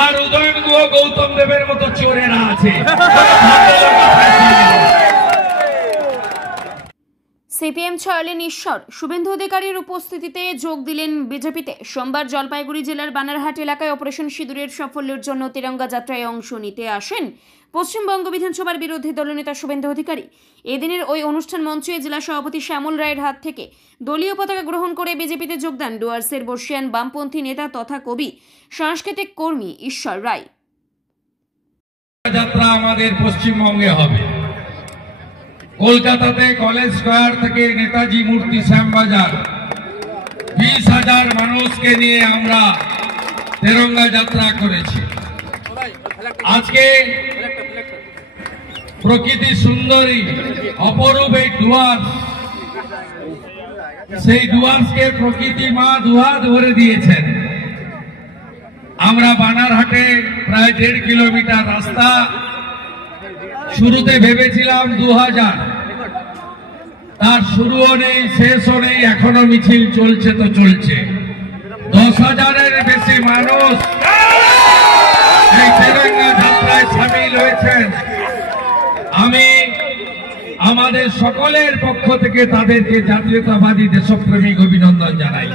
আর উদয়ন গুহ গৌতম দেবের মতো চোরেরা আছে। সিপিএম ছয়ালেন ঈশ্বর শুভেন্দু অধিকারীর উপস্থিতিতে যোগ দিলেন বিজেপিতে। সোমবার জলপাইগুড়ি জেলার বানারহাট এলাকায় অপারেশন সিঁদুরের সাফল্যের জন্য তিরঙ্গা যাত্রায় অংশ নিতে আসেন পশ্চিমবঙ্গ বিধানসভার বিরোধী দলনেতা শুভেন্দু অধিকারী। এদিনের ওই অনুষ্ঠান মঞ্চে জেলা সভাপতি শ্যামল রায়ের হাত থেকে দলীয় পতাকা গ্রহণ করে বিজেপিতে যোগদান ডুয়ার্সের বর্ষিয়ান বামপন্থী নেতা তথা কবি সাংস্কৃতিক কর্মী ঈশ্বর রায়। যাত্রা আমাদের পশ্চিমবঙ্গে হবে। কলকাতাতে কলেজ স্কয়ার থেকে নেতাজি মূর্তি শ্যামবাজার 20,000 মানুষকে নিয়ে আমরা তিরঙ্গা যাত্রা করেছি। আজকে প্রকৃতি সুন্দরী অপরূপ এই ডুয়ার্স, সেই ডুয়ার্সকে প্রকৃতি মা দুহাত ভরে দিয়েছেন। আমরা বানারহাটে প্রায় 1.5 কিলোমিটার রাস্তা, শুরুতে ভেবেছিলাম 2000, তার শুরুও নেই শেষও নেই, এখনো মিছিল চলছে তো চলছে। 10,000-এর বেশি মানুষ এই তিরঙ্গা যাত্রায় সামিল হয়েছেন। আমি আমাদের সকলের পক্ষ থেকে তাদেরকে জাতীয়তাবাদী দেশপ্রেমিক অভিনন্দন জানাই।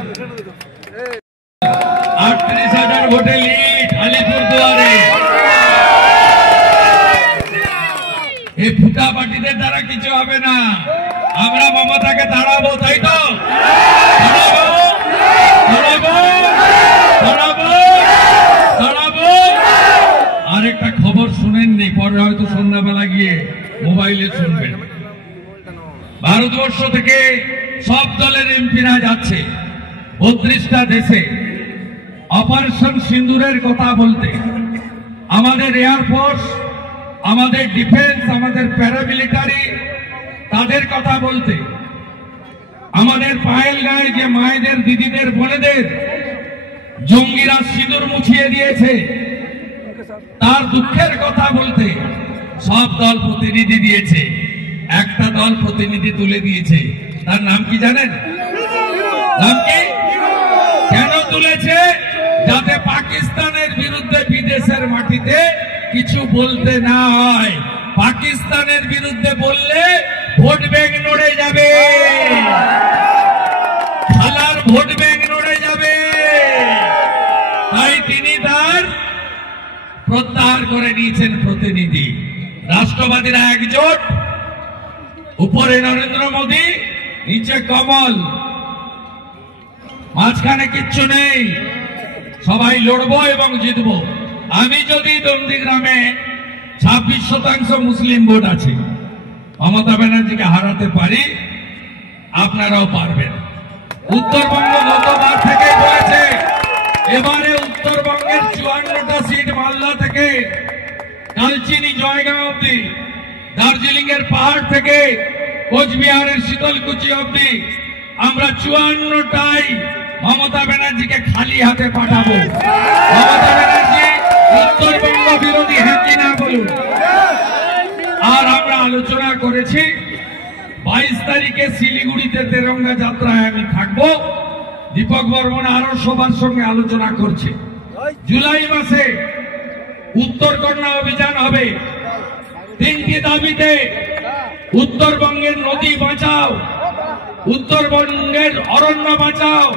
38,000 ভোটে লিড আলিপুরদুয়ারে। এই ফুটা পার্টিদের দ্বারা কিছু হবে না, আমরা মমতাকে দাঁড়াবো, তাই তো? আরেকটা খবর শুনেননি, পরে হয়তো সন্ধ্যাবেলা গিয়ে মোবাইলে শুনবেন। ভারতবর্ষ থেকে সব দলের এমপিরা যাচ্ছে 32টা দেশে অপারেশন সিঁদুরের কথা বলতে। আমাদের এয়ারফোর্স, আমাদের ডিফেন্স, আমাদের প্যারামিলিটারি, তাদের কথা বলতে। আমাদের পায়েল গায়ে যে মায়েদের, দিদিদের, বোনেদের জঙ্গিরা সিঁদুর মুছিয়ে দিয়েছে, তার দুঃখের কথা বলতে সব দল প্রতিনিধি দিয়েছে। একটা দল প্রতিনিধি তুলে দিয়েছে, তার নাম কি জানেন? নাম কি? কেন তুলেছে? যাতে পাকিস্তানের বিরুদ্ধে বিদেশের মাটিতে কিছু বলতে না হয়। পাকিস্তানের বিরুদ্ধে বললে ভোট ব্যাংক নড়ে যাবে, খেলার ভোট ব্যাংক নড়ে যাবে। তাই তিনি তার প্রত্যাহার করে নিয়েছেন প্রতিনিধি। রাষ্ট্রবাদীরা একজোট, উপরে নরেন্দ্র মোদী, নিচে কমল, মাঝখানে কিচ্ছু নেই। সবাই লড়বো এবং জিতবো। আমি যদি নন্দীগ্রামে 26% মুসলিম ভোট আছে, মমতা ব্যানার্জিকে হারাতে পারি, আপনারাও পারবেন। উত্তরবঙ্গ গতবার থেকে হয়েছে, এবারে উত্তরবঙ্গের 54টা সিট মালদা থেকে কালচিনি জয়গাঁও অব্দি, দার্জিলিং এর পাহাড় থেকে কোচবিহারের শীতলকুচি অব্দি আমরা 54টাই মমতা ব্যানার্জিকে খালি হাতে পাঠাবো। মমতা ব্যানার্জি উত্তরবঙ্গ বিরোধী, হ্যাঁ কি না বলুন? আর আমরা আলোচনা করেছি 22 তারিখে শিলিগুড়িতে তিরঙ্গা যাত্রায় আমি থাকবো। দীপক বর্মন আরো সবার সঙ্গে আলোচনা করছে। জুলাই মাসে উত্তরকন্যা অভিযান হবে। 3টি দাবিতে: উত্তরবঙ্গের নদী বাঁচাও, উত্তরবঙ্গের অরণ্য বাঁচাও,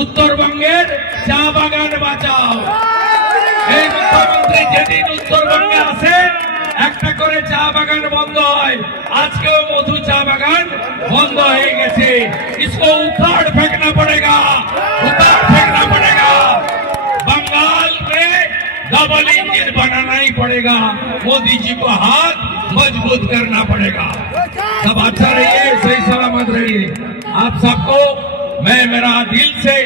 উত্তরবঙ্গের চা বাগান বাঁচাও। এই মুখ্যমন্ত্রী যেদিন উত্তরবঙ্গে আসে একটা করে চা বাগান বন্ধ হয়। আজকেও মধু চা বাগান বন্ধ হয়ে গেছে। इसको उखाड़ फेंकना पड़ेगा, उखाड़ फेंकना पड़ेगा। बंगाल में डबल इंजन बनाना ही पड़ेगा। मोदी जी को हाथ मजबूत करना पड़ेगा। सब अच्छा रहिए, सही सलामत रहिए। आप सबको मैं मेरा दिल से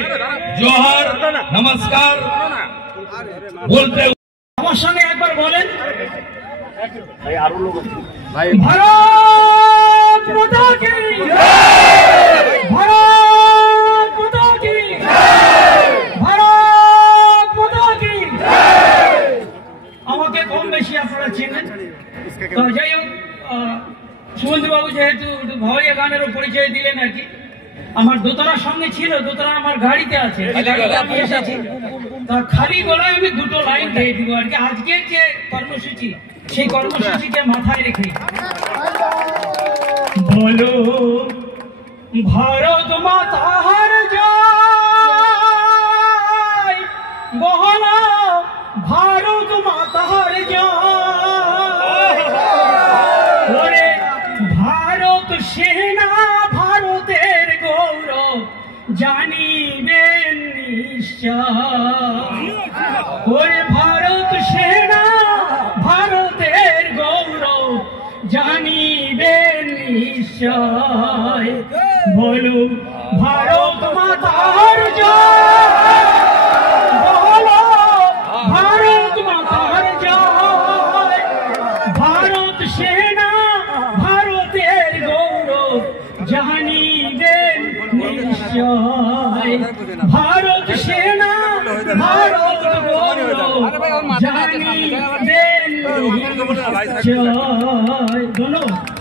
जोहर नमस्कार बोलते हुए আমার সঙ্গে একবার বলেন, ভারত মাতা কি জয়, ভারত মাতা কি জয়, ভারত মাতা কি জয়। আমাকে কম বেশি আপনারা চেনেন। তো যাই হোক, শুভেন্দু বাবু যেহেতু ভাওয়াইয়া গানেরও পরিচয় দিলেন আর কি, আমার দোতারা সঙ্গে ছিল, দোতারা আমার গাড়িতে আছে, আমি এসেছি। তা খালি গলায় আমি দুটো লাইন গেয়ে দিব আর কি। আজকের যে কর্মসূচি, সেই কর্মসূচিকে মাথায় রেখে বলো ভারত মাতার জয়, বলো ভারত মাতার জয়। ওরে ভারত সেনা ভারতের গৌরব জানিবেন নিশ্চয়। ওরে ভারত সেনা ভারতের গৌরব জানিবেন নিশ্চয়। বলো ভারত মাতার জয়, বলো ভারত মাতার জয়। ভারত সেনা ভারতের গৌরব জানিবেন নিশ্চয়। ভারত সেনা ভারত গৌরব জানিবেন নিশ্চয়। ধন্যবাদ।